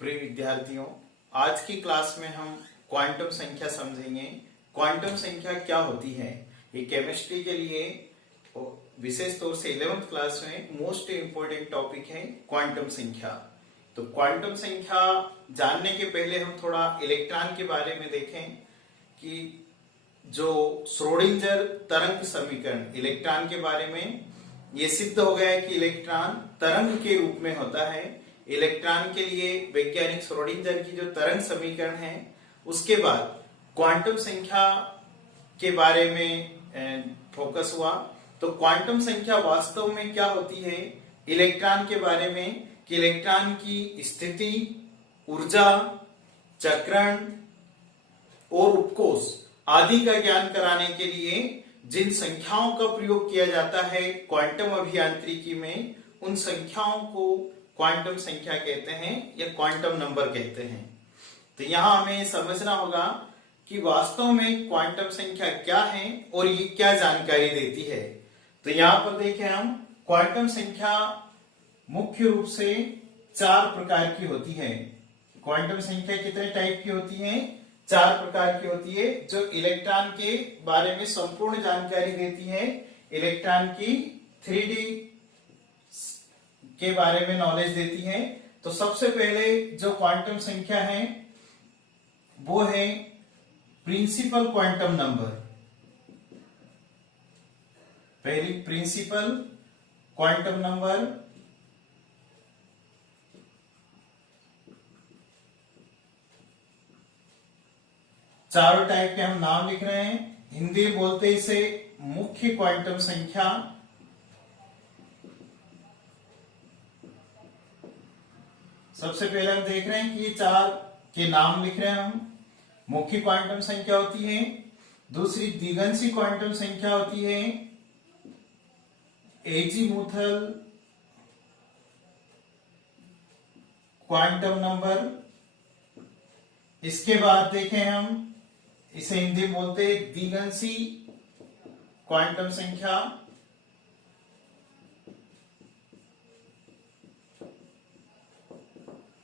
प्रिय विद्यार्थियों, आज की क्लास में हम क्वांटम संख्या समझेंगे। क्वांटम संख्या क्या होती है, ये केमिस्ट्री के लिए विशेष तौर से 11th क्लास में मोस्ट इम्पोर्टेंट टॉपिक है क्वांटम संख्या। तो क्वांटम संख्या जानने के पहले हम थोड़ा इलेक्ट्रॉन के बारे में देखें कि जो श्रोडिंगर तरंग समीकरण इलेक्ट्रॉन के बारे में ये सिद्ध हो गया है कि इलेक्ट्रॉन तरंग के रूप में होता है। इलेक्ट्रॉन के लिए वैज्ञानिक श्रोडिंगर की जो तरंग समीकरण है, उसके बाद क्वांटम संख्या के बारे में फोकस हुआ। तो क्वांटम संख्या वास्तव में क्या होती है, इलेक्ट्रॉन के बारे में कि इलेक्ट्रॉन की स्थिति, ऊर्जा, चक्रण और उपकोष आदि का ज्ञान कराने के लिए जिन संख्याओं का प्रयोग किया जाता है क्वांटम अभियांत्रिकी में, उन संख्याओं को क्वांटम संख्या कहते हैं या क्वांटम नंबर कहते हैं। तो यहां हमें समझना होगा कि वास्तव में क्वांटम संख्या क्या है और ये क्या जानकारी देती है। तो यहां पर देखें हम, क्वांटम संख्या मुख्य रूप से 4 प्रकार की होती है। क्वांटम संख्या कितने टाइप की होती है? 4 प्रकार की होती है, जो इलेक्ट्रॉन के बारे में संपूर्ण जानकारी देती है। इलेक्ट्रॉन की 3D के बारे में नॉलेज देती है। तो सबसे पहले जो क्वांटम संख्या है वो है प्रिंसिपल क्वांटम नंबर। पहली प्रिंसिपल क्वांटम नंबर, चारों टाइप के हम नाम लिख रहे हैं। हिंदी बोलते इसे मुख्य क्वांटम संख्या, सबसे पहले हम देख रहे हैं कि ये 4 के नाम लिख रहे हैं हम। मुख्य क्वांटम संख्या होती है, दूसरी द्विगंशी क्वांटम संख्या होती है, एजीमुथल क्वांटम नंबर। इसके बाद देखें हम, इसे हिंदी में बोलते हैं द्विगंशी क्वांटम संख्या।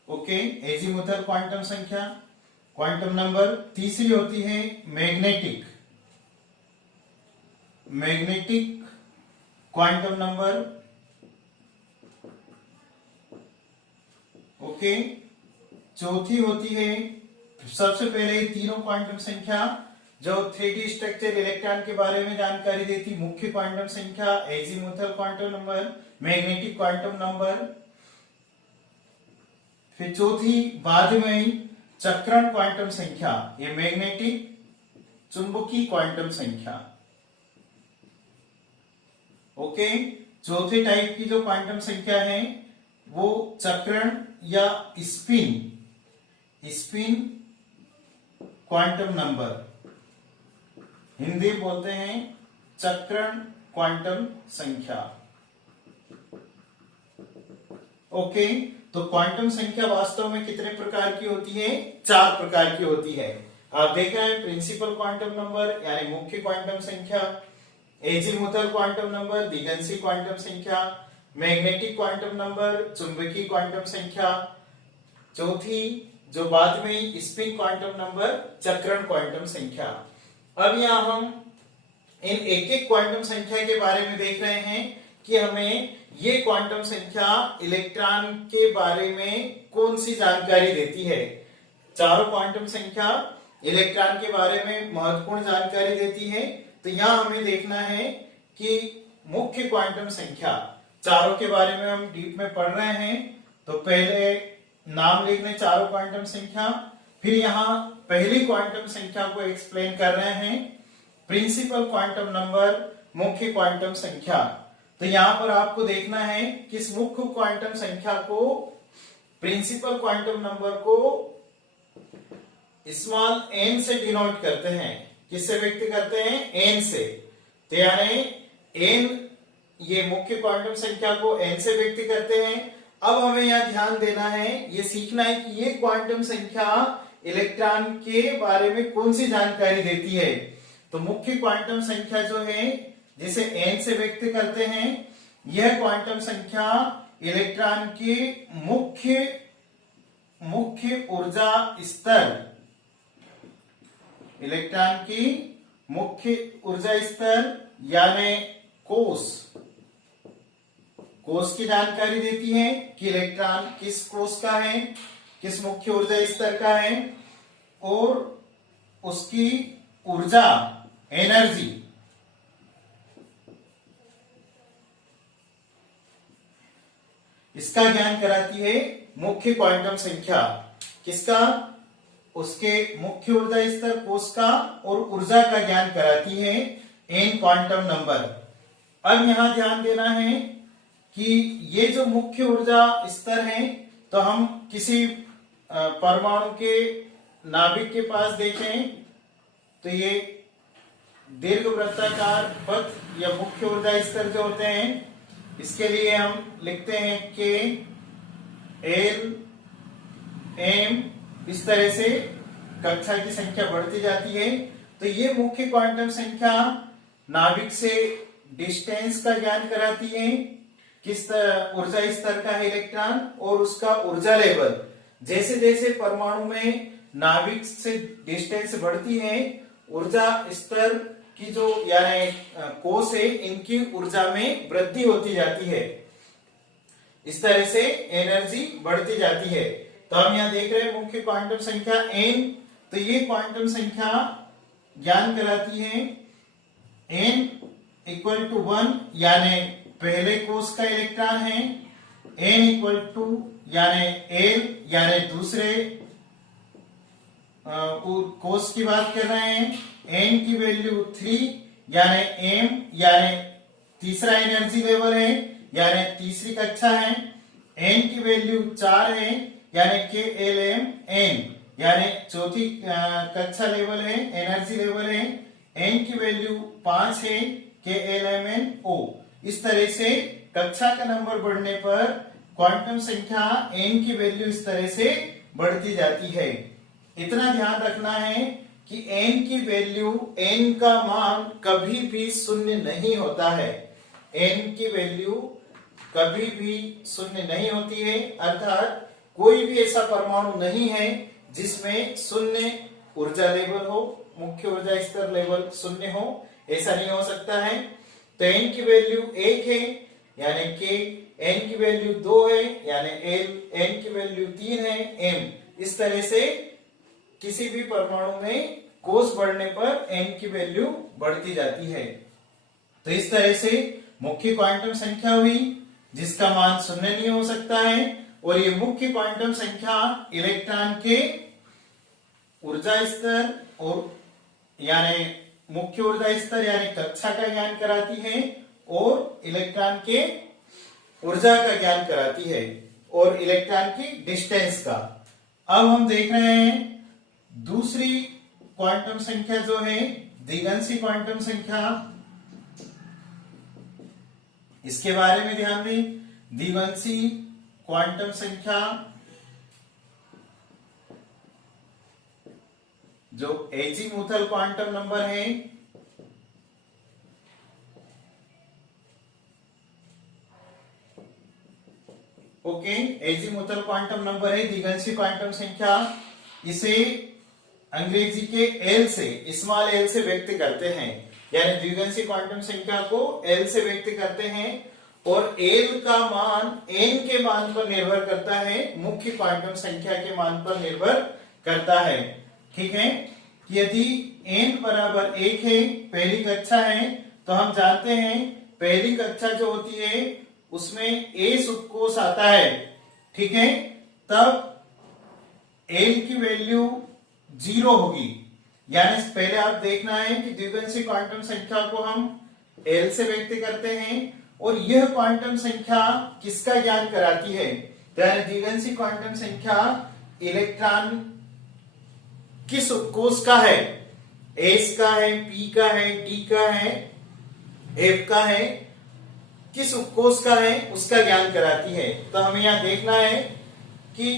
ओके, एजीमुथल क्वांटम संख्या, क्वांटम नंबर। तीसरी होती है मैग्नेटिक क्वांटम नंबर। ओके, चौथी होती है, सबसे पहले तीनों क्वांटम संख्या जो 3D स्ट्रक्चर इलेक्ट्रॉन के बारे में जानकारी देती, मुख्य क्वांटम संख्या, azimuthal quantum number, magnetic quantum number. फिर चौथी बाद में चक्रण क्वांटम संख्या, ये मैग्नेटिक चुंबकीय क्वांटम संख्या। ओके, चौथे टाइप की जो क्वांटम संख्या है वो चक्रण या स्पिन क्वांटम नंबर, हिंदी बोलते हैं चक्रण क्वांटम संख्या। ओके, तो क्वांटम संख्या वास्तव में कितने प्रकार की होती है? 4 प्रकार की होती है। आप देख रहे हैं, प्रिंसिपल क्वांटम नंबर यानी मुख्य क्वांटम संख्या, एजीमुथल क्वांटम नंबर द्विगंशी क्वांटम संख्या, मैग्नेटिक क्वांटम नंबर चुंबकीय क्वांटम संख्या, चौथी जो बाद में स्पिन क्वांटम नंबर चक्रण क्वांटम संख्या। अब यहां हम इन एक क्वांटम संख्या के बारे में देख रहे हैं कि हमें ये क्वांटम संख्या इलेक्ट्रॉन के बारे में कौन सी जानकारी देती है। चारों क्वांटम संख्या इलेक्ट्रॉन के बारे में महत्वपूर्ण जानकारी देती है। तो यहां हमें देखना है कि मुख्य क्वांटम संख्या, चारों के बारे में हम डीप में पढ़ रहे हैं। तो पहले नाम लिखने चारों क्वांटम संख्या, फिर यहां पहली क्वांटम संख्या को एक्सप्लेन कर रहे हैं, प्रिंसिपल क्वांटम नंबर, मुख्य क्वांटम संख्या। तो यहां पर आपको देखना है कि इस मुख्य क्वांटम संख्या को, प्रिंसिपल क्वांटम नंबर को स्मॉल n से डिनोट करते हैं। किससे व्यक्त करते हैं? n से। तो यानी n, ये मुख्य क्वांटम संख्या को n से व्यक्त करते हैं। अब हमें यहां ध्यान देना है, ये सीखना है कि ये क्वांटम संख्या इलेक्ट्रॉन के बारे में कौन सी जानकारी देती है। तो मुख्य क्वांटम संख्या जो है, जिसे n से व्यक्त करते हैं, यह क्वांटम संख्या इलेक्ट्रॉन के मुख्य मुख्य ऊर्जा स्तर, इलेक्ट्रॉन की मुख्य ऊर्जा स्तर यानी कोष की जानकारी देती है कि इलेक्ट्रॉन किस कोष का है, किस मुख्य ऊर्जा स्तर का है, और उसकी ऊर्जा एनर्जी इसका ज्ञान कराती है मुख्य क्वांटम संख्या। किसका? उसके मुख्य ऊर्जा स्तर कोष का और ऊर्जा का ज्ञान कराती है एन क्वांटम नंबर। अब यहां ध्यान देना है कि ये जो मुख्य ऊर्जा स्तर है, तो हम किसी परमाणु के नाभिक के पास देखें तो ये दीर्घ वृत्ताकार पथ या मुख्य ऊर्जा स्तर जो होते हैं, इसके लिए हम लिखते हैं के एल एम, इस तरह से कक्षा की संख्या बढ़ती जाती है। तो ये मुख्य क्वांटम संख्या नाभिक से डिस्टेंस का ज्ञान कराती है, किस ऊर्जा स्तर का है इलेक्ट्रॉन और उसका ऊर्जा लेवल। जैसे जैसे परमाणु में नाभिक से डिस्टेंस बढ़ती है, ऊर्जा स्तर की जो यानी कोष है, इनकी ऊर्जा में वृद्धि होती जाती है। इस तरह से एनर्जी बढ़ती जाती है। तो हम यहाँ देख रहे हैं मुख्य क्वांटम संख्या n, तो ये क्वांटम संख्या ज्ञान कराती है n इक्वल टू 1 यानी पहले कोष का इलेक्ट्रॉन है, n इक्वल टू यानी l यानी दूसरे कोष की बात कर रहे हैं, n की वैल्यू 3 यानी m यानी तीसरा एनर्जी लेवल है, यानी तीसरी कक्षा है, n की वैल्यू 4 है यानी KLMN यानी चौथी कक्षा लेवल है, एनर्जी लेवल है, n की वैल्यू 5 है KLMNO। इस तरह से कक्षा का नंबर बढ़ने पर क्वांटम संख्या n की वैल्यू इस तरह से बढ़ती जाती है। इतना ध्यान रखना है कि n की वैल्यू, n का मान कभी भी शून्य नहीं होता है, n की वैल्यू कभी भी शून्य नहीं होती है। अर्थात कोई भी ऐसा परमाणु नहीं है जिसमें शून्य ऊर्जा लेवल हो, मुख्य ऊर्जा स्तर लेवल शून्य हो, ऐसा नहीं हो सकता है। तो n की वैल्यू 1 है यानी k, n की वैल्यू 2 है यानी l, n की वैल्यू 3 है m। इस तरह से किसी भी परमाणु में कोष बढ़ने पर n की वैल्यू बढ़ती जाती है। तो इस तरह से मुख्य क्वांटम संख्या हुई जिसका मान शून्य नहीं हो सकता है, और ये मुख्य क्वांटम संख्या इलेक्ट्रॉन के ऊर्जा स्तर और यानी मुख्य ऊर्जा स्तर यानी कक्षा का ज्ञान कराती है और इलेक्ट्रॉन के ऊर्जा का ज्ञान कराती है और इलेक्ट्रॉन की डिस्टेंस का। अब हम देख रहे हैं दूसरी क्वांटम संख्या जो है द्विगंशी क्वांटम संख्या, इसके बारे में ध्यान दें। द्विगंशी क्वांटम संख्या जो एजीमुथल क्वांटम नंबर है, ओके, एजीमुथल क्वांटम नंबर है द्विगंशी क्वांटम संख्या। इसे अंग्रेजी के एल से, स्मॉल एल से व्यक्त करते हैं, यानी द्विगंशी क्वांटम संख्या को एल से व्यक्त करते हैं और एल का मान एन के मान पर निर्भर करता है, मुख्य क्वांटम संख्या के मान पर निर्भर करता है। ठीक है, यदि n बराबर 1 है, पहली कक्षा है, तो हम जानते हैं पहली कक्षा जो होती है उसमें a सुबकोश आता है। ठीक है, तब l की वैल्यू 0 होगी, यानी पहले आप देखना है कि द्विगंशी क्वांटम संख्या को हम l से व्यक्त करते हैं और यह क्वांटम संख्या किसका ज्ञान कराती है, यानी द्विगंशी क्वांटम संख्या इलेक्ट्रॉन किस उपकोष का है, s का है, p का है, d का है, f का है, किस उपकोष का है उसका ज्ञान कराती है। तो हमें यहाँ देखना है कि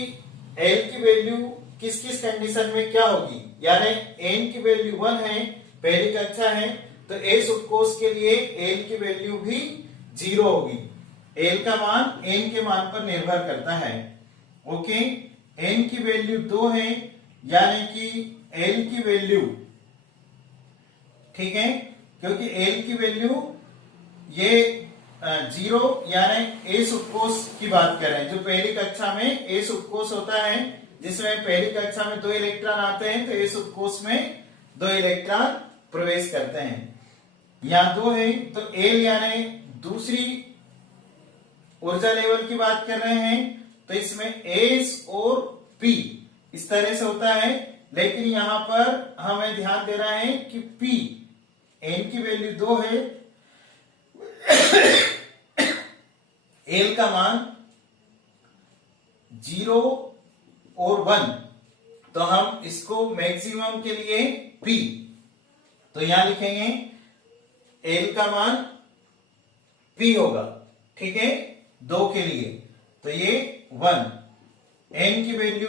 l की वैल्यू किस किस कंडीशन में क्या होगी, यानी n की वैल्यू 1 है, पहली कक्षा है, तो s उपकोष के लिए l की वैल्यू भी 0 होगी। l का मान n के मान पर निर्भर करता है। ओके, n की वैल्यू 2 है, यानी कि l की वैल्यू, ठीक है, क्योंकि l की वैल्यू ये 0 यानी एस उपकोष की बात कर रहे हैं। जो पहली कक्षा में एस उपकोष होता है, जिसमें पहली कक्षा में 2 इलेक्ट्रॉन आते हैं, तो एस उपकोष में 2 इलेक्ट्रॉन प्रवेश करते हैं। यहां 2 है तो एल यानी दूसरी ऊर्जा लेवल की बात कर रहे हैं, तो इसमें एस और पी इस तरह से होता है। लेकिन यहां पर हमें ध्यान देना है कि पी एन की वैल्यू 2 है, एल का मान 0 और 1, तो हम इसको मैक्सिमम के लिए P, तो यहां लिखेंगे L का मान P होगा, ठीक है, 2 के लिए, तो ये 1। N की वैल्यू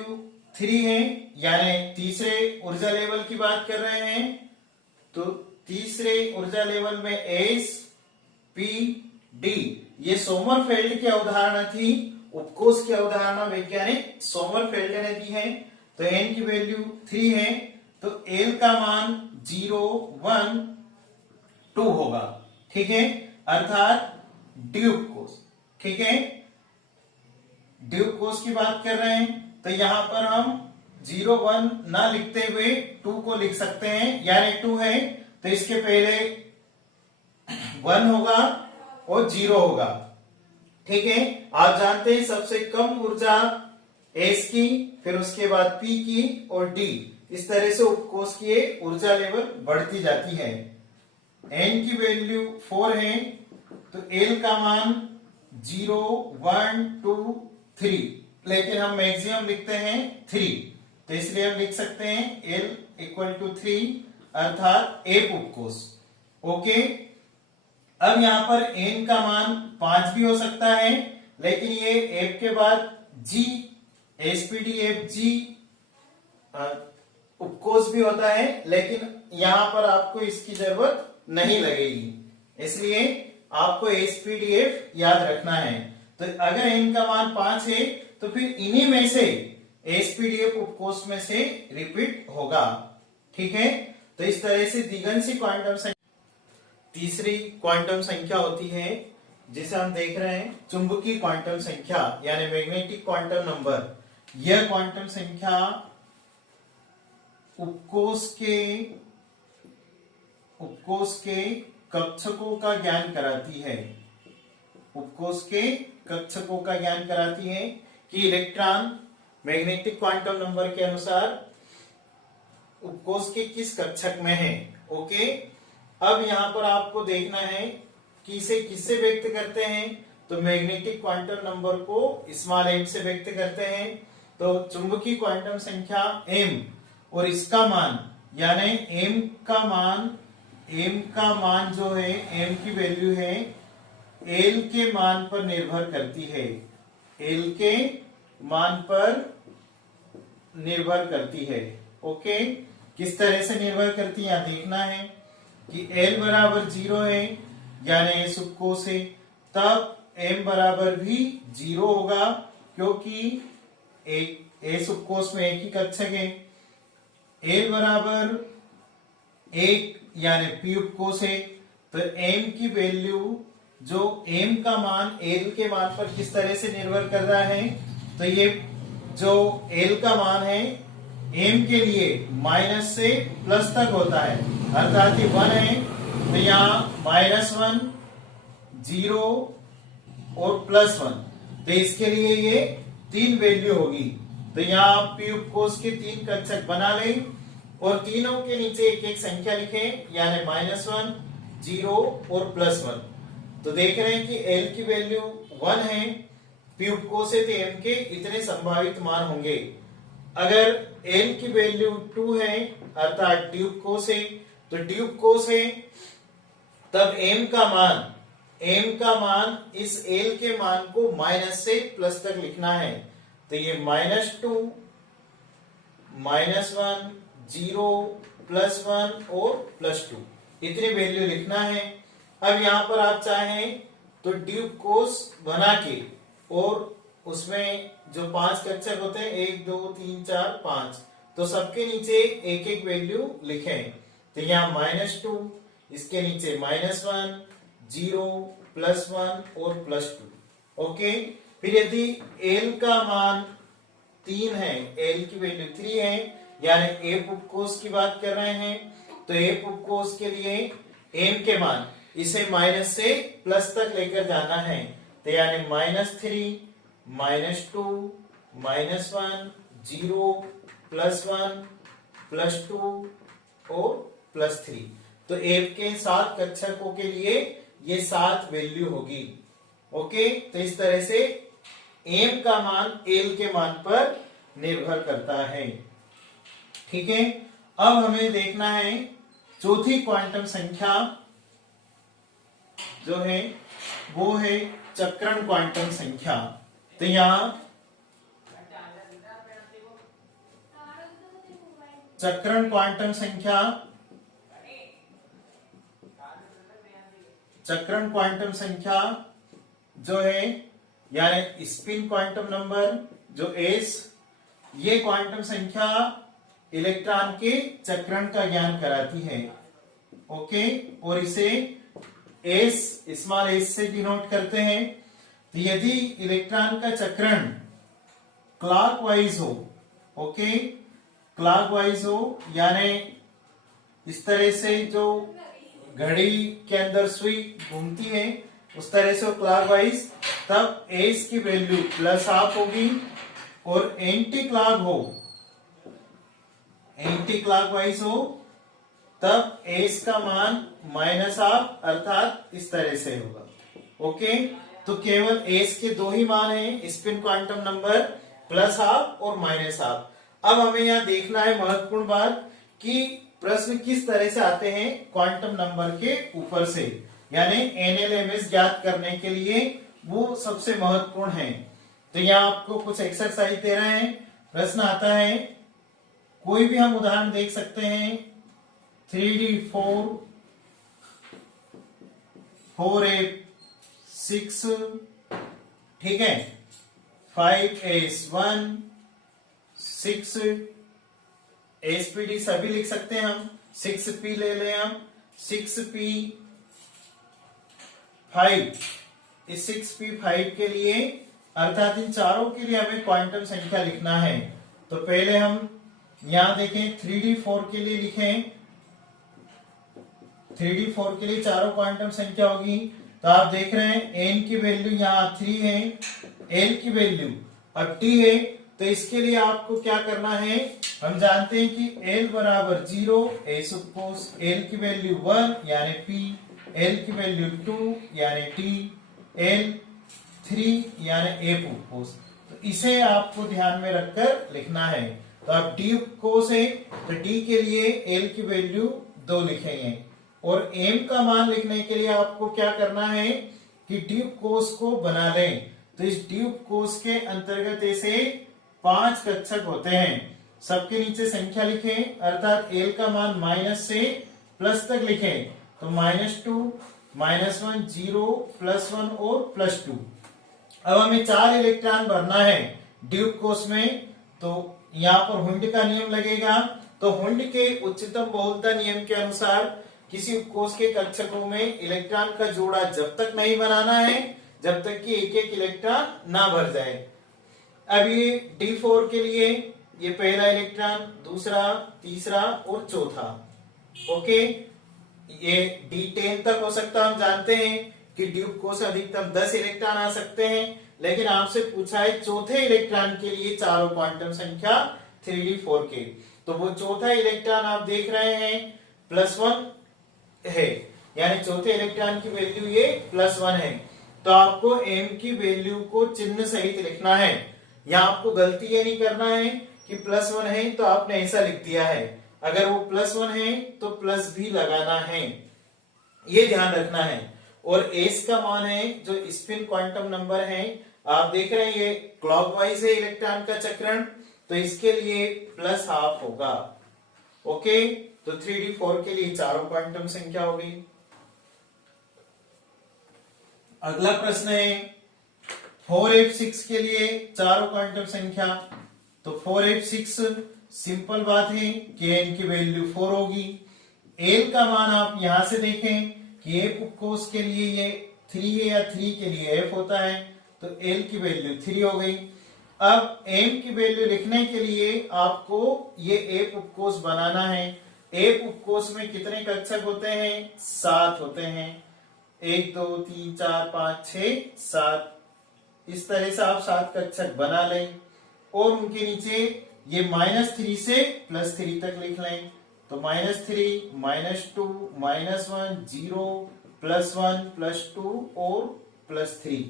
3 है, यानी तीसरे ऊर्जा लेवल की बात कर रहे हैं, तो तीसरे ऊर्जा लेवल में S P D, ये सोमरफेल्ड की अवधारणा थी, उपकोष की अवधारणा वैज्ञानिक सोमरफेल्ड ने दी है। तो n की वैल्यू 3 है, तो L का मान 0 1 2 होगा, ठीक है, अर्थात डी उपकोष, ठीक है, डी उपकोष की बात कर रहे हैं। तो यहां पर हम 0 1 ना लिखते हुए 2 को लिख सकते हैं, यानी 2 है तो इसके पहले 1 होगा और 0 होगा, ठीक है। आप जानते हैं सबसे कम ऊर्जा S की, फिर उसके बाद P की और D, इस तरह से उपकोष की ऊर्जा लेवल बढ़ती जाती है। N की वैल्यू 4 है, तो L का मान 0 1 2 3, लेकिन हम मैक्सिमम लिखते हैं 3, तो इसलिए हम लिख सकते हैं L इक्वल टू 3, अर्थात एक उपकोष, ओके। अब यहां पर n का मान 5 भी हो सकता है, लेकिन ये f के बाद g SPDFG उपकोष भी होता है, लेकिन यहां पर आपको इसकी जरूरत नहीं लगेगी, इसलिए आपको SPDF याद रखना है। तो अगर n का मान 5 है तो फिर इन्हीं में से SPDF उपकोष में से रिपीट होगा, ठीक है। तो इस तरह से द्विघांसी क्वांटम संख्या, तीसरी क्वांटम संख्या होती है जिसे हम देख रहे हैं चुंबकीय क्वांटम संख्या, यानी मैग्नेटिक क्वांटम नंबर। यह क्वांटम संख्या उपकोष के कक्षकों का ज्ञान कराती है, उपकोष के कक्षकों का ज्ञान कराती है कि इलेक्ट्रॉन मैग्नेटिक क्वांटम नंबर के अनुसार उपकोष के किस कक्षक में है, ओके। अब यहां पर आपको देखना है कि इसे किससे व्यक्त करते हैं, तो मैग्नेटिक क्वांटम नंबर को स्मॉल m से व्यक्त करते हैं। तो चुंबकीय क्वांटम संख्या m और इसका मान, यानी m का मान जो है, m की वैल्यू है l के मान पर निर्भर करती है, l के मान पर निर्भर करती है, ओके। किस तरह से निर्भर करती है यहां देखना है कि l बराबर 0 है, यानी s उपकोष है, तब m बराबर भी 0 होगा, क्योंकि एक s उपकोष में एक ही कक्षक है। l बराबर 1 यानी p उपकोष है, तो m की वैल्यू, जो m का मान l के मान पर किस तरह से निर्भर कर रहा है, तो ये जो l का मान है m के लिए माइनस से प्लस तक होता है, अर्थात ये 1 है तो यहाँ -1 0 और +1, तो इसके लिए ये 3 वैल्यू होगी। तो यहाँ p उपकोष के 3 कक्षक बना लें और तीनों के नीचे एक एक संख्या लिखें, यानी -1 0 और +1। तो देख रहे हैं कि l की वैल्यू 1 है, p उपकोष है तो m के इतने संभावित मान होंगे। अगर l की वैल्यू 2 है, अर्थात d उपकोष है, तो d उपकोष है, तब m का मान इस l के मान को माइनस से प्लस तक लिखना है, तो ये -2 -1 0 +1 और +2, इतनी वैल्यू लिखना है। अब यहां पर आप चाहें तो d उपकोष बना के और उसमें जो 5 कक्षक होते हैं 1 2 3 4 5, तो सबके नीचे एक एक वैल्यू लिखें। तो यहाँ -2, इसके नीचे -1, 0, +1 और +2। ओके, फिर यदि l का मान 3 है, l की वैल्यू 3 है, यानी एफ उपकोष की बात कर रहे हैं, तो एफ उपकोष के लिए m के मान इसे माइनस से प्लस तक लेकर जाना है। तो यानी -3, -2, -1, 0, +1, +2 और +3। तो एफ के 7 कक्षकों के लिए ये 7 वैल्यू होगी। ओके, तो इस तरह से एम का मान एल के मान पर निर्भर करता है। ठीक है, अब हमें देखना है चौथी क्वांटम संख्या जो है वो है चक्रण क्वांटम संख्या। तो यहां चक्रण क्वांटम संख्या, चक्रण क्वांटम संख्या जो है यानी स्पिन क्वांटम नंबर जो एस, ये क्वांटम संख्या इलेक्ट्रॉन के चक्रण का ज्ञान कराती है। ओके, और इसे एस, स्मॉल एस से डिनोट करते हैं। तो यदि इलेक्ट्रॉन का चक्रण क्लॉकवाइज हो, ओके, क्लॉकवाइज हो यानी इस तरह से जो घड़ी के अंदर सुई घूमती है उस तरह से क्लॉकवाइज, तब एस की वैल्यू +12 होगी। और एंटी क्लॉक हो, एंटी क्लॉकवाइज हो, तब एस का मान -12 अर्थात इस तरह से होगा। ओके, तो केवल एस के 2 ही मान है स्पिन क्वांटम नंबर, +12 और -12। अब हमें यहाँ देखना है महत्वपूर्ण बात कि प्रश्न किस तरह से आते हैं क्वांटम नंबर के ऊपर से, यानी एनएलएमएस ज्ञात करने के लिए वो सबसे महत्वपूर्ण है। तो यहाँ आपको कुछ एक्सरसाइज दे रहे हैं, प्रश्न आता है, कोई भी हम उदाहरण देख सकते हैं, 3d4, 4a6, ठीक है, 5s1, 6 एसपीडी सभी लिख सकते हैं हम, 6p ले लें हम, 6p5, इस 6p5 के लिए अर्थात इन चारों के लिए हमें क्वांटम संख्या लिखना है। तो पहले हम यहां देखें 3d4 के लिए लिखें, 3d4 के लिए चारों क्वांटम संख्या होगी। तो आप देख रहे हैं n की वैल्यू यहाँ 3 है, l की वैल्यू अब t है, तो इसके लिए आपको क्या करना है, हम जानते हैं कि l बराबर 0, s उपकोष, l की वैल्यू 1 यानी p, l की वैल्यू 2 यानी t, l 3 यानी f उपकोष। तो इसे आपको ध्यान में रखकर लिखना है। तो अब d उपकोष है, तो d के लिए l की वैल्यू 2 लिखेंगे, और m का मान लिखने के लिए आपको क्या करना है कि d उपकोष को बना लें। तो इस d उपकोष के अंतर्गत ऐसे 5 कक्षक होते हैं, सबके नीचे संख्या लिखें, अर्थात l का मान माइनस से प्लस तक लिखें। तो -2, -1, 0, +1 और +2। अब हमें 4 इलेक्ट्रॉन भरना है डी उपकोष में, तो यहाँ पर हुंड का नियम लगेगा। तो हुंड के उच्चतम बहुलता नियम के अनुसार किसी उपकोष के कक्षकों में इलेक्ट्रॉन का जोड़ा जब तक नहीं बनाना है जब तक कि एक एक इलेक्ट्रॉन ना भर जाए। अब ये D4 के लिए ये पहला इलेक्ट्रॉन, दूसरा, तीसरा और चौथा। ओके, ये D10 तक हो सकता है, हम जानते हैं कि डी उपकोष अधिकतम 10 इलेक्ट्रॉन आ सकते हैं, लेकिन आपसे पूछा है चौथे इलेक्ट्रॉन के लिए चारों क्वांटम संख्या 3d4 के, तो वो चौथा इलेक्ट्रॉन आप देख रहे हैं +1 है, यानी चौथे इलेक्ट्रॉन की वैल्यू ये +1 है। तो आपको m की वैल्यू को चिन्ह सहित लिखना है। यहाँ आपको गलती ये नहीं करना है कि +1 है तो आपने ऐसा लिख दिया है, अगर वो +1 है तो प्लस भी लगाना है, ये ध्यान रखना है। और s का मान है जो स्पिन क्वांटम नंबर है, आप देख रहे हैं ये क्लॉकवाइज है इलेक्ट्रॉन का चक्रण, तो इसके लिए +12 होगा। ओके, तो 3d4 के लिए चारों क्वांटम संख्या होगी। अगला प्रश्न है 4f6 के लिए चारों क्वांटम संख्या, तो 4f6 सिंपल बात है कि n की वैल्यू 4 होगी। l का मान आप यहां से देखें कि f उपकोष के लिए ये 3 है या 3 के लिए f होता है, तो l की वैल्यू 3 हो गई। अब m की वैल्यू लिखने के लिए आपको ये f उपकोष बनाना है। f उपकोष में कितने कक्षक होते हैं? 7 होते हैं। 1 2 3 4 5 6 7, इस तरह से आप 7 कक्षक बना लें और उनके नीचे ये -3 से +3 तक लिख लें। तो -3 -2 -1 0 +1 +2 और +3,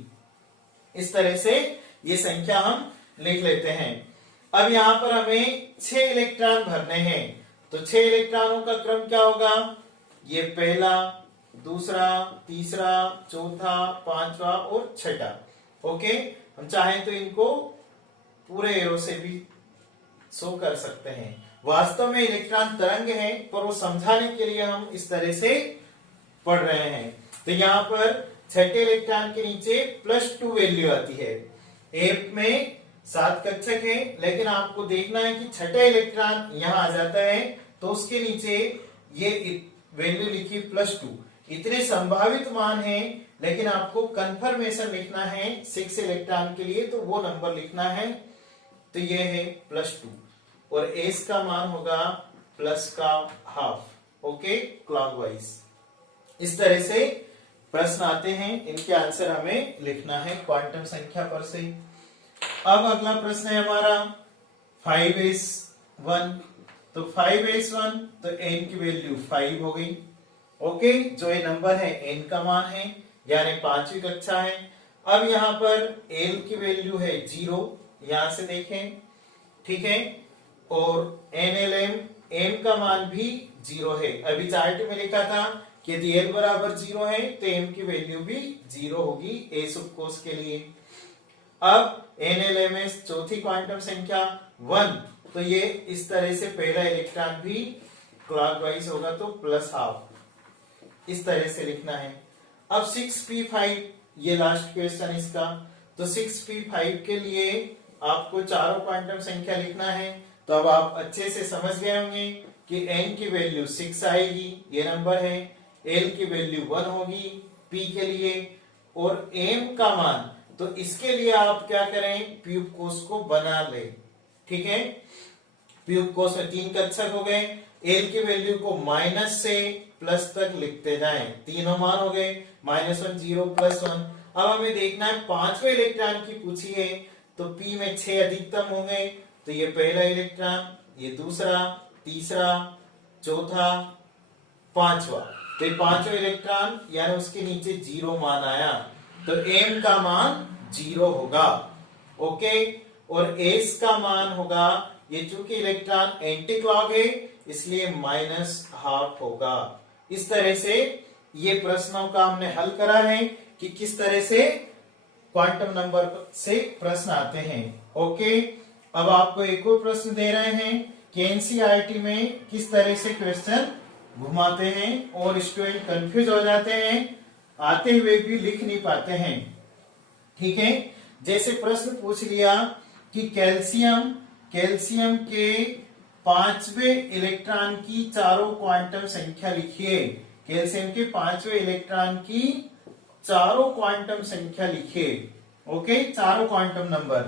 इस तरह से ये संख्या हम लिख लेते हैं। अब यहाँ पर हमें 6 इलेक्ट्रॉन भरने हैं, तो 6 इलेक्ट्रॉनों का क्रम क्या होगा? ये पहला, दूसरा, तीसरा, चौथा, पांचवा और छठा। ओके, हम चाहें तो इनको पूरे एरो से भी शो कर सकते हैं। वास्तव में इलेक्ट्रॉन तरंग है, पर वो समझाने के लिए हम इस तरह से पढ़ रहे हैं। तो यहाँ पर छठे इलेक्ट्रॉन के नीचे +2 वैल्यू आती है। एफ में 7 कक्षक है, लेकिन आपको देखना है कि छठा इलेक्ट्रॉन यहाँ आ जाता है, तो उसके नीचे ये वैल्यू लिखी +2। इतने संभावित मान हैं, लेकिन आपको कंफर्मेशन लिखना है 6 इलेक्ट्रॉन के लिए, तो वो नंबर लिखना है। तो ये है +2 और एस का मान होगा +½ ओके, क्लॉकवाइज। इस तरह से प्रश्न आते हैं, इनके आंसर हमें लिखना है क्वांटम संख्या पर से। अब अगला प्रश्न है हमारा 5s1, तो 5s1 तो n की वैल्यू 5 हो गई। ओके, जो ये नंबर है n का मान है, यानी 5वीं कक्षा है। अब यहाँ पर l की वैल्यू है 0, यहां से देखें, ठीक है, और nlm m का मान भी 0 है। अभी चार्ट में लिखा था कि यदि l बराबर 0 है तो m की वैल्यू भी 0 होगी s उपकोष के लिए। अब nlms चौथी क्वांटम संख्या 1, तो ये इस तरह से पहला इलेक्ट्रॉन भी क्लॉकवाइज होगा, तो +½ इस तरह से लिखना है। अब 6p5, ये लास्ट क्वेश्चन इसका, तो 6p5 के लिए आपको चारों क्वांटम संख्या लिखना है। तो अब आप अच्छे से समझ गए होंगे कि n की वैल्यू 6 आएगी, ये नंबर है, l की वैल्यू 1 होगी p के लिए, और m का मान, तो इसके लिए आप क्या करें, p उपकोष को बना ले, ठीक है। p उपकोष में 3 कक्षक हो गए, l की वैल्यू को माइनस से प्लस तक लिखते जाएं, तीनों मान हो गए, -1 0 +1। अब हमें देखना है 5वें इलेक्ट्रॉन की पूछी है, तो p में 6 अधिकतम हो गए, तो ये पहला इलेक्ट्रॉन, ये दूसरा, तीसरा, चौथा, पांचवा, तो ये 5वां इलेक्ट्रॉन, यानी उसके नीचे 0 मान आया, तो m का मान 0 होगा। ओके, और s का मान होगा, ये चूंकि इलेक्ट्रॉन एंटी क्लॉक है इसलिए -½ होगा। इस तरह से ये प्रश्नों का हमने हल करा है कि किस तरह से क्वांटम नंबर से प्रश्न आते हैं। ओके, अब आपको एक और प्रश्न दे रहे हैं कि एनसीईआरटी में किस तरह से क्वेश्चन घुमाते हैं और स्टूडेंट कंफ्यूज हो जाते हैं, आते हुए भी लिख नहीं पाते हैं, ठीक है। जैसे प्रश्न पूछ लिया कि कैल्शियम के 5वें इलेक्ट्रॉन की चारों क्वांटम संख्या लिखिए। कैल्शियम के 5वें इलेक्ट्रॉन की चारों क्वांटम संख्या लिखिए। ओके, चारों क्वांटम नंबर।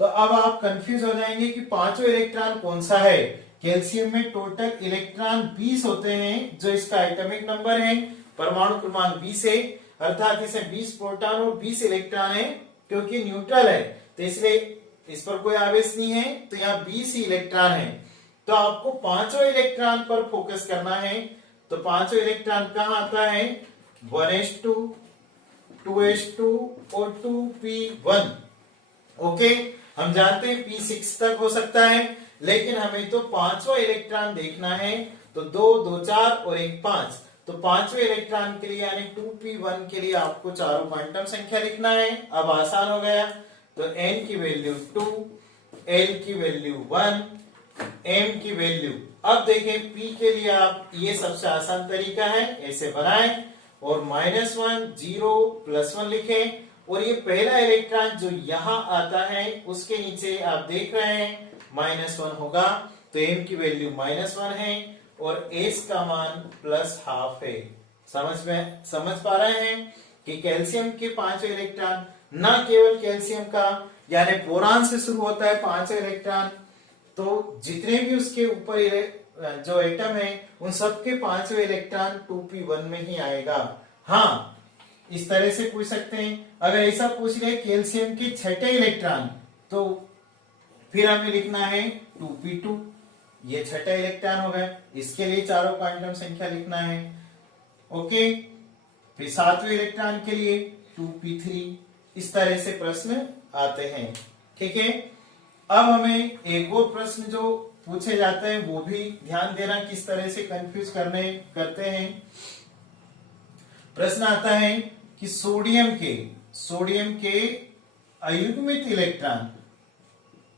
तो अब आप कंफ्यूज हो जाएंगे कि 5वां इलेक्ट्रॉन कौन सा है। कैल्शियम में टोटल इलेक्ट्रॉन 20 होते हैं, जो इसका एटॉमिक नंबर है, परमाणु क्रमांक 20 है, अर्थात इसे 20 प्रोटॉन और 20 इलेक्ट्रॉन है। क्योंकि न्यूट्रल है तो इसलिए इस पर कोई आवेश नहीं है, तो यहाँ 20 ही इलेक्ट्रॉन है। तो आपको 5वां इलेक्ट्रॉन पर फोकस करना है। तो 5वां इलेक्ट्रॉन कहाँ आता है, 1s2, 2s2 और 2p1। ओके, हम जानते हैं p6 तक हो सकता है, लेकिन हमें तो 5वां इलेक्ट्रॉन देखना है। तो 2 2 4 और 1 5, तो 5वें इलेक्ट्रॉन के लिए यानी 2p1 के लिए आपको चारों क्वांटम संख्या लिखना है। अब आसान हो गया, तो n की वैल्यू 2, l की वैल्यू 1, m की वैल्यू, अब देखें p के लिए आप, ये सबसे आसान तरीका है, ऐसे बनाएं और -1 0 +1 लिखें और ये पहला इलेक्ट्रॉन जो यहाँ आता है उसके नीचे आप देख रहे हैं -1 होगा, तो m की वैल्यू -1 है और s का मान +½ है। समझ पा रहे हैं कि कैल्शियम के 5 इलेक्ट्रॉन, न केवल कैल्शियम का, यानी बोरान से शुरू होता है 5 इलेक्ट्रॉन, तो जितने भी उसके ऊपर जो एटम है उन सबके 5 इलेक्ट्रॉन 2p1 में ही आएगा। हाँ, इस तरह से पूछ सकते हैं। अगर ऐसा पूछ रहे कैल्शियम के 6ठे इलेक्ट्रॉन, तो फिर हमें लिखना है 2p2, ये 6ठा इलेक्ट्रॉन हो गए, इसके लिए चारों क्वांटम संख्या लिखना है। ओके, फिर 7वें इलेक्ट्रॉन के लिए 2p3, इस तरह से प्रश्न आते हैं। ठीक है, अब हमें एक और प्रश्न जो पूछे जाते हैं वो भी ध्यान देना, किस तरह से कंफ्यूज करते हैं। प्रश्न आता है कि सोडियम के अयुग्मित इलेक्ट्रॉन,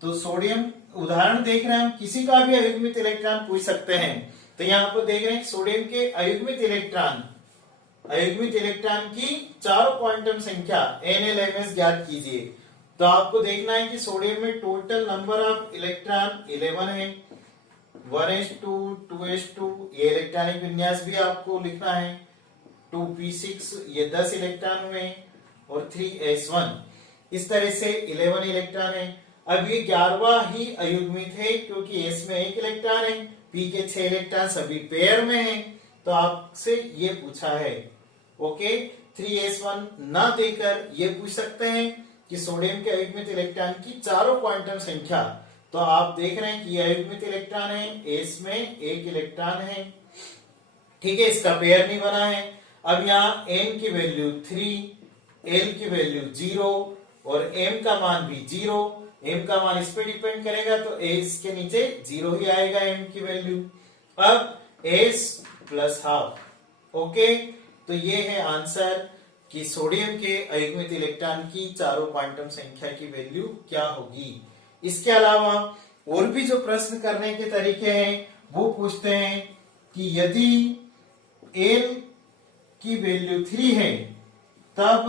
तो सोडियम उदाहरण देख रहे हैं हम, किसी का भी अयुग्मित इलेक्ट्रॉन पूछ सकते हैं। तो यहाँ पर देख रहे हैं सोडियम के अयुग्मित इलेक्ट्रॉन की चारों क्वांटम संख्या NLMS ज्ञात कीजिए। तो आपको देखना है कि सोडियम में टोटल नंबर ऑफ इलेक्ट्रॉन 11 है, 1s2 2s2, ये इलेक्ट्रॉनिक विन्यास भी आपको लिखना है, 2p6 ये 10 इलेक्ट्रॉन हुए और 3s1, इस तरह से 11 इलेक्ट्रॉन है। अब ये 11वां ही अयुग्मित है क्योंकि s में 1 इलेक्ट्रॉन है, p के 6 इलेक्ट्रॉन सभी पेयर में हैं, तो आपसे ये पूछा है। ओके, 3s1 ना देकर ये पूछ सकते हैं कि सोडियम के अयुग्मित इलेक्ट्रॉन की चारों क्वांटम संख्या। तो आप देख रहे हैं कि ये अयुग्मित इलेक्ट्रॉन है, s में 1 इलेक्ट्रॉन है। ठीक है, इसका पेयर नहीं बना है। अब यहाँ n की वैल्यू 3, l की वैल्यू 0 और m का मान भी 0, m का मान इस पे डिपेंड करेगा, तो s के नीचे 0 ही आएगा m की वैल्यू। अब s +½ ओके, तो ये है आंसर कि सोडियम के अयुग्मित इलेक्ट्रॉन की चारों क्वांटम संख्या की वैल्यू क्या होगी। इसके अलावा और भी जो प्रश्न करने के तरीके हैं वो पूछते हैं कि यदि l की वैल्यू 3 है तब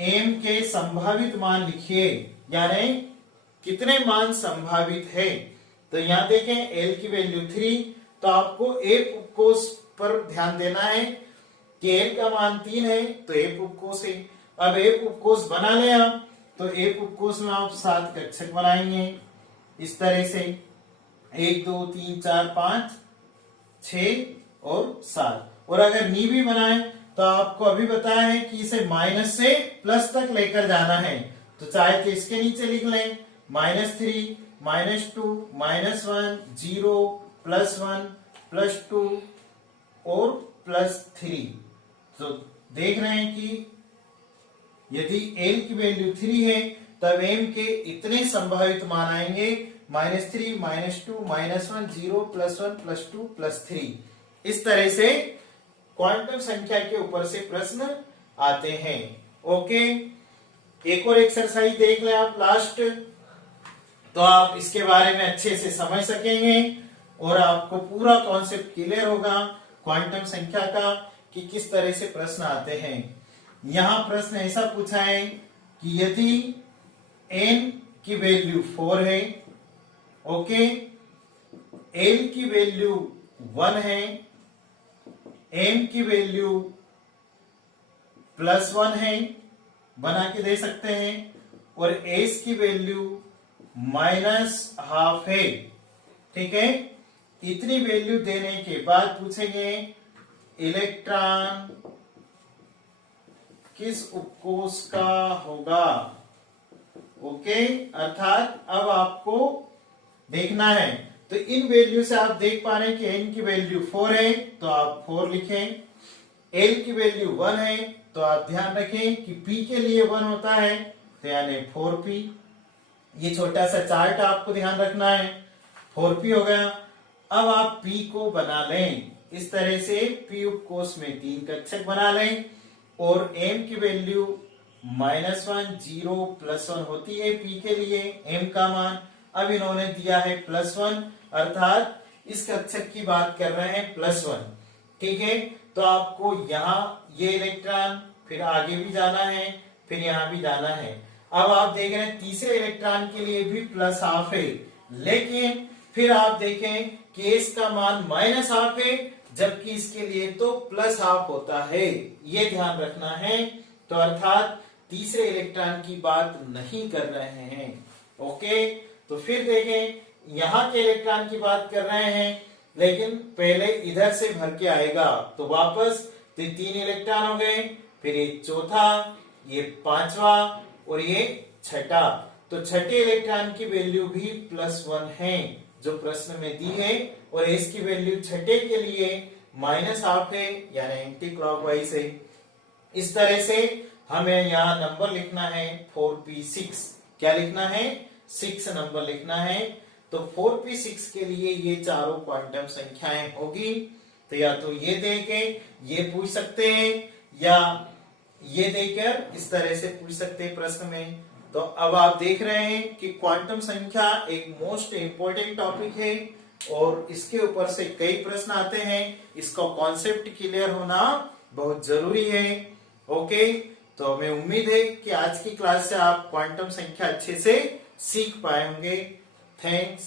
m के संभावित मान लिखिए, यानी कितने मान संभावित है। तो यहां देखें l की वैल्यू 3, तो आपको एक उपकोष पर ध्यान देना है कि l का मान 3 है तो एक उपकोष है। अब एक उपकोष बना लें आप, तो एक उपकोष में आप 7 कक्षक बनाएंगे इस तरह से, 1 2 3 4 5 6 और 7। और अगर नी भी बनाए तो आपको अभी बताया है कि इसे माइनस से प्लस तक लेकर जाना है, तो चाहे तो इसके नीचे लिख लें -3 -2 -1 0 +1 +2 और +3। तो देख रहे हैं कि यदि l की वैल्यू 3 है तब m के इतने संभावित मान आएंगे, -3 -2 -1 0 +1 +2 +3। इस तरह से क्वांटम संख्या के ऊपर से प्रश्न आते हैं। ओके, एक और एक्सरसाइज देख लें आप लास्ट, तो आप इसके बारे में अच्छे से समझ सकेंगे और आपको पूरा कॉन्सेप्ट क्लियर होगा क्वांटम संख्या का कि किस तरह से प्रश्न आते हैं। यहां प्रश्न ऐसा पूछा है कि यदि n की वैल्यू 4 है, ओके, l की वैल्यू 1 है, m की वैल्यू +1 है, बना के दे सकते हैं, और s की वैल्यू -½ है। ठीक है, इतनी वैल्यू देने के बाद पूछेंगे इलेक्ट्रॉन किस उपकोष का होगा। ओके, अर्थात अब आपको देखना है, तो इन वैल्यू से आप देख पा रहे हैं कि n की वैल्यू 4 है तो आप 4 लिखें, l की वैल्यू 1 है तो आप ध्यान रखें कि p के लिए 1 होता है तो यानी 4p। ये छोटा सा चार्ट आपको ध्यान रखना है, 4p हो गया। अब आप p को बना लें इस तरह से, p उपकोष में 3 कक्षक बना लें और m की वैल्यू -1 0 +1 होती है p के लिए m का मान। अब इन्होंने दिया है +1, अर्थात इस कक्षक की बात कर रहे हैं +1। ठीक है, तो आपको यहाँ ये इलेक्ट्रॉन फिर आगे भी जाना है, फिर यहाँ भी जाना है। अब आप देख रहे हैं तीसरे इलेक्ट्रॉन के लिए भी प्लस हाफ है, लेकिन फिर आप देखें कि इसका मान माइनस हाफ है, जबकि इसके लिए तो प्लस हाफ होता है, ये ध्यान रखना है। तो अर्थात तीसरे इलेक्ट्रॉन की बात नहीं कर रहे हैं। ओके, तो फिर देखें यहाँ के इलेक्ट्रॉन की बात कर रहे हैं, लेकिन पहले इधर से भर के आएगा, तो वापस तो 3 इलेक्ट्रॉन हो गए, फिर ये चौथा, ये पांचवा और ये छठा। तो छठे इलेक्ट्रॉन की वैल्यू भी +1 है जो प्रश्न में दी है, और इसकी वैल्यू छठे के लिए -12 है, यानी एंटी क्लॉकवाइज है। इस तरह से हमें यहाँ नंबर लिखना है 4p6। क्या लिखना है? 6 नंबर लिखना है। तो 4p6 के लिए ये चारों क्वांटम संख्याएं होगी। तो या तो ये देके ये पूछ सकते हैं, या ये देकर इस तरह से पूछ सकते हैं प्रश्न में। तो अब आप देख रहे हैं कि क्वांटम संख्या एक मोस्ट इंपोर्टेंट टॉपिक है, और इसके ऊपर से कई प्रश्न आते हैं। इसका कॉन्सेप्ट क्लियर होना बहुत जरूरी है। ओके, तो हमें उम्मीद है कि आज की क्लास से आप क्वांटम संख्या अच्छे से सीख पाए होंगे। थैंक्स।